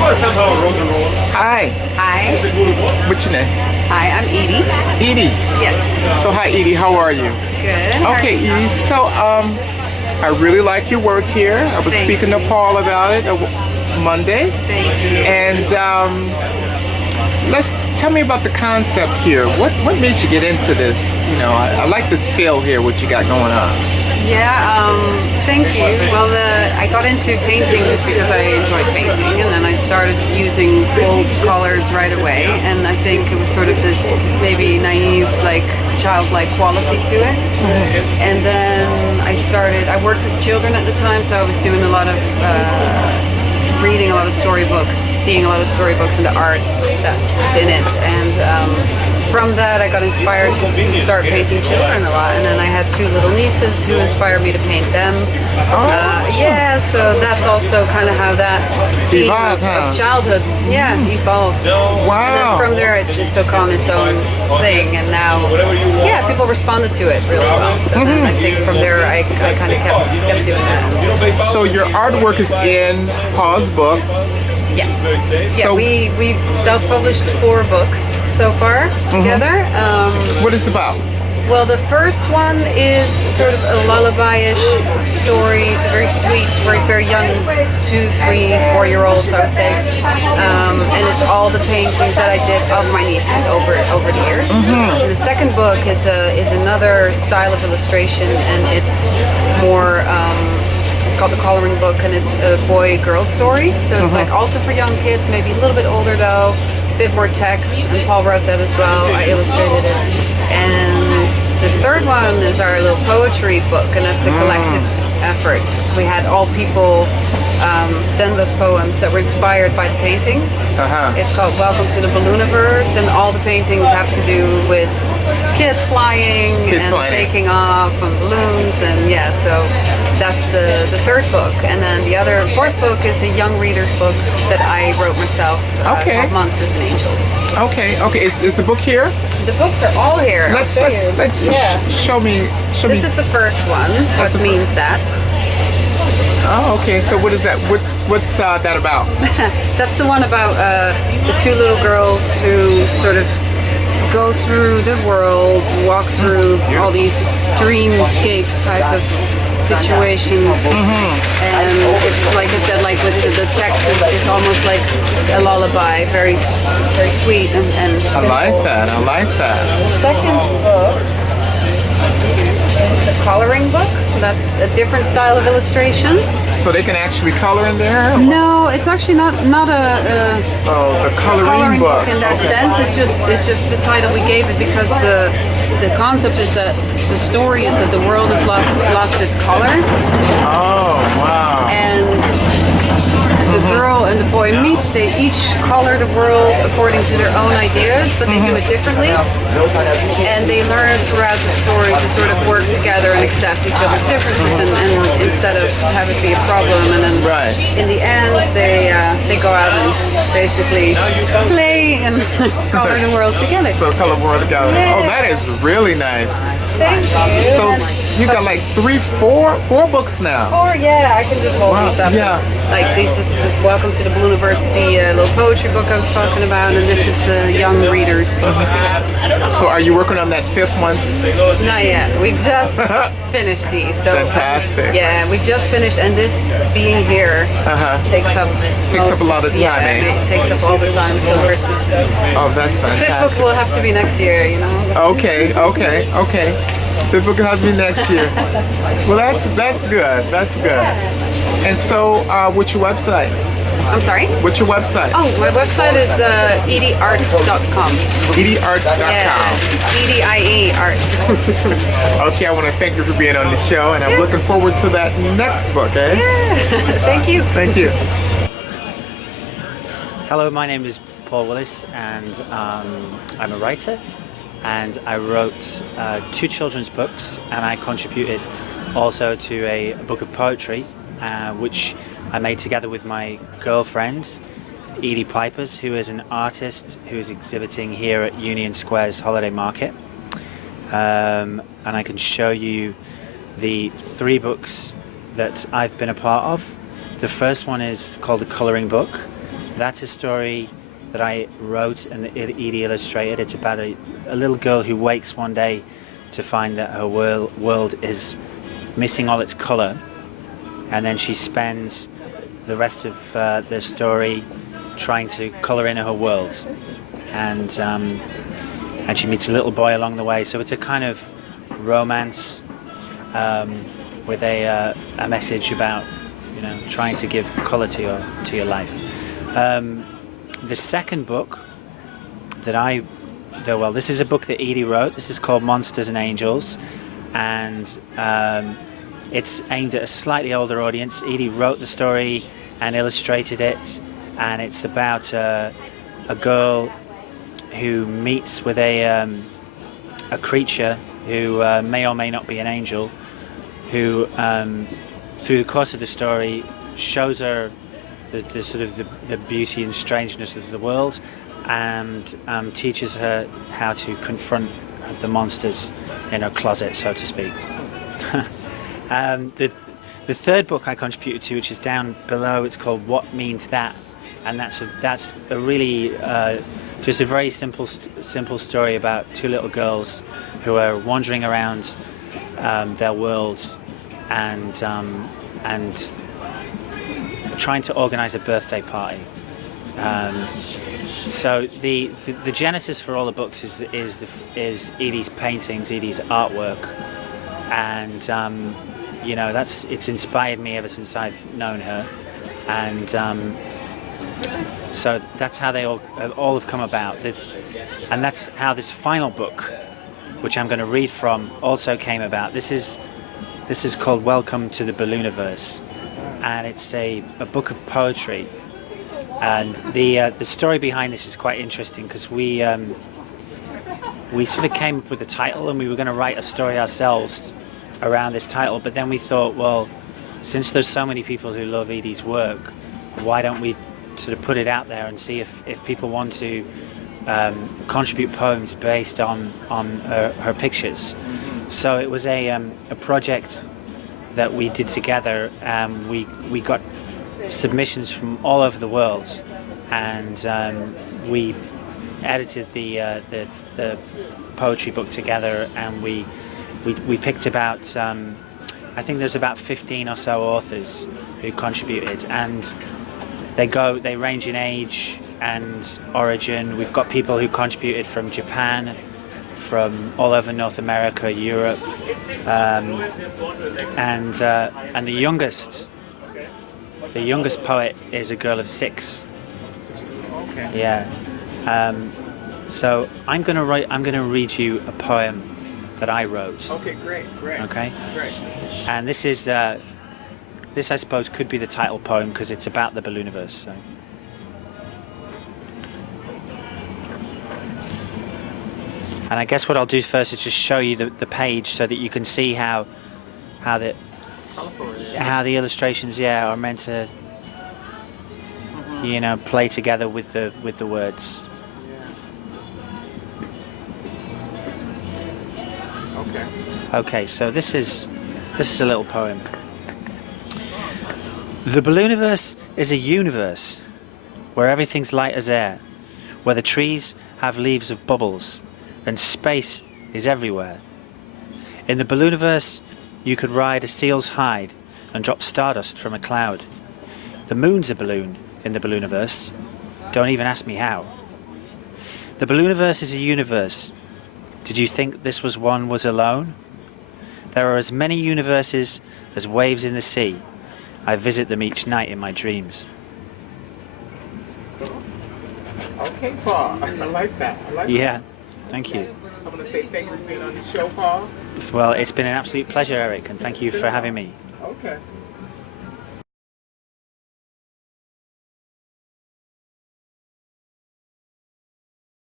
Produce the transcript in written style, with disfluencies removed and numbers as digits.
Hi. Hi. What's your name? Hi, I'm Edie. Edie. Yes. So hi Edie, how are you? Good. Okay, Edie. So I really like your work here. I was speaking to Paul about it Monday. Thank you. And tell me about the concept here. What made you get into this? You know, I like this feel here, what you got going on. Yeah, thank you. Well, I got into painting just because I enjoyed painting, and then I started using bold colors right away, and I think it was sort of this maybe naive, like childlike quality to it. And then I worked with children at the time, so I was doing a lot of reading a lot of storybooks, seeing a lot of storybooks and the art that was in it, and from that I got inspired to start painting children a lot, and then I had two little nieces who inspired me to paint them. Yeah, so that's also kind of how that theme of childhood evolved. Wow. And then from there it took on its own thing, and now people responded to it really well, so then I think from there I kind of kept doing that. So your artwork is in Paul's book. Yes. Yeah, so we self-published 4 books so far together. What is it about? Well, the first one is sort of a lullaby-ish story. It's a very sweet, very young 2, 3, 4-year-olds, I would say. And it's all the paintings that I did of my nieces over the years. And the second book is another style of illustration, and it's more. It's called The Coloring Book, and it's a boy-girl story. So it's like also for young kids, maybe a little bit older though, a bit more text, and Paul wrote that as well. I illustrated it. And the third one is our little poetry book, and that's a collective effort. We had all people send us poems that were inspired by the paintings. It's called Welcome to the Ballooniverse, and all the paintings have to do with kids flying and taking off on balloons, and so that's the third book. And then the fourth book is a young reader's book that I wrote myself called Monsters and Angels. Okay. Is the book here? The books are all here. Let's show me. This is the first one. What means that? Oh, okay. So what is that? What's that about? That's the one about the 2 little girls who sort of go through the world, walk through all these dreamscape type of situations, and it's like I said, like with the text is almost like a lullaby, very sweet and simple. I like that. The second book is the coloring book. That's a different style of illustration. So they can actually color in there? No, it's actually not a the coloring book in that sense. It's just the title we gave it because the concept is that the story is that the world has lost its color. Oh, wow. And the girl and the boy meets, they each color the world according to their own ideas, but they do it differently. And they learn throughout the story to sort of work together and accept each other's differences, and instead of have it be a problem. And then in the end, they go out and basically play and color the world together. So color the world together. Yeah. Oh, that is really nice. Thank you. So you got like 4 books now. 4, I can just hold these up. Yeah. Like this is Welcome to the Ballooniverse, the little poetry book I was talking about, and this is the young reader's book. So are you working on that 5th one? Not yet. We just finished these. So fantastic. Yeah, we just finished, and this being here takes up a lot of time. It takes up all the time until Christmas. Oh, that's fantastic. The 5th book will have to be next year, you know. Okay. 5th book will have to be next year. Well, that's good. That's good. And so, what's your website? I'm sorry? What's your website? Oh, my website is EdieArt.com. EdieArt.com. Yeah, EdieIE Art. Okay, I want to thank you for being on the show, and I'm looking forward to that next book, Yeah, thank you. Thank you. Hello, my name is Paul Willis, and I'm a writer, and I wrote 2 children's books, and I contributed also to a book of poetry, which I made together with my girlfriend, Edie Pijpers, who is an artist who is exhibiting here at Union Square's Holiday Market. And I can show you the 3 books that I've been a part of. The first one is called The Coloring Book. That's a story that I wrote and Edie illustrated. It's about a little girl who wakes one day to find that her world is missing all its colour, and then she spends the rest of the story trying to colour in her world, and she meets a little boy along the way. So it's a kind of romance with a message about, you know, trying to give colour to your life. The second book that this is a book that Edie wrote. This is called Monsters and Angels, and it's aimed at a slightly older audience. Edie wrote the story and illustrated it, and it's about a girl who meets with a creature who may or may not be an angel, who through the course of the story shows her the sort of the beauty and strangeness of the world, and teaches her how to confront the monsters in her closet, so to speak. The third book I contributed to, which is down below, it's called What Means That, and that's a really just a very simple story about two little girls who are wandering around their worlds and trying to organize a birthday party. So the genesis for all the books is Edie's paintings, Edie's artwork, and you know, it's inspired me ever since I've known her, and so that's how they all have come about. And that's how this final book, which I'm going to read from, also came about. This is called Welcome to the Ballooniverse, and it's a book of poetry. And the story behind this is quite interesting, because we sort of came up with the title, and we were going to write a story ourselves around this title, but then we thought, well, since there's so many people who love Edie's work, why don't we sort of put it out there and see if people want to contribute poems based on her pictures. So it was a project that we did together. We got submissions from all over the world, and we edited the poetry book together, and we picked about I think there's about 15 or so authors who contributed, and they range in age and origin. We've got people who contributed from Japan, from all over North America, Europe, and the youngest poet is a girl of 6. Okay. Yeah. So I'm gonna read you a poem that I wrote. Okay, great. Okay. Great. And this is this I suppose could be the title poem, because it's about the Ballooniverse. So. And I guess what I'll do first is just show you the page, so that you can see how the illustrations, are meant to, you know, play together with the words. Okay. Okay, so this is a little poem. The Ballooniverse is a universe where everything's light as air, where the trees have leaves of bubbles, and space is everywhere. In the Ballooniverse, you could ride a seal's hide and drop stardust from a cloud. The moon's a balloon in the Ballooniverse. Don't even ask me how. The Ballooniverse is a universe. Did you think this was alone? There are as many universes as waves in the sea. I visit them each night in my dreams. Okay, Paul. I like that. Yeah, thank you. I want to say thank you for being on the show, Paul. Well, it's been an absolute pleasure, Eric, and thank you for having me. Okay.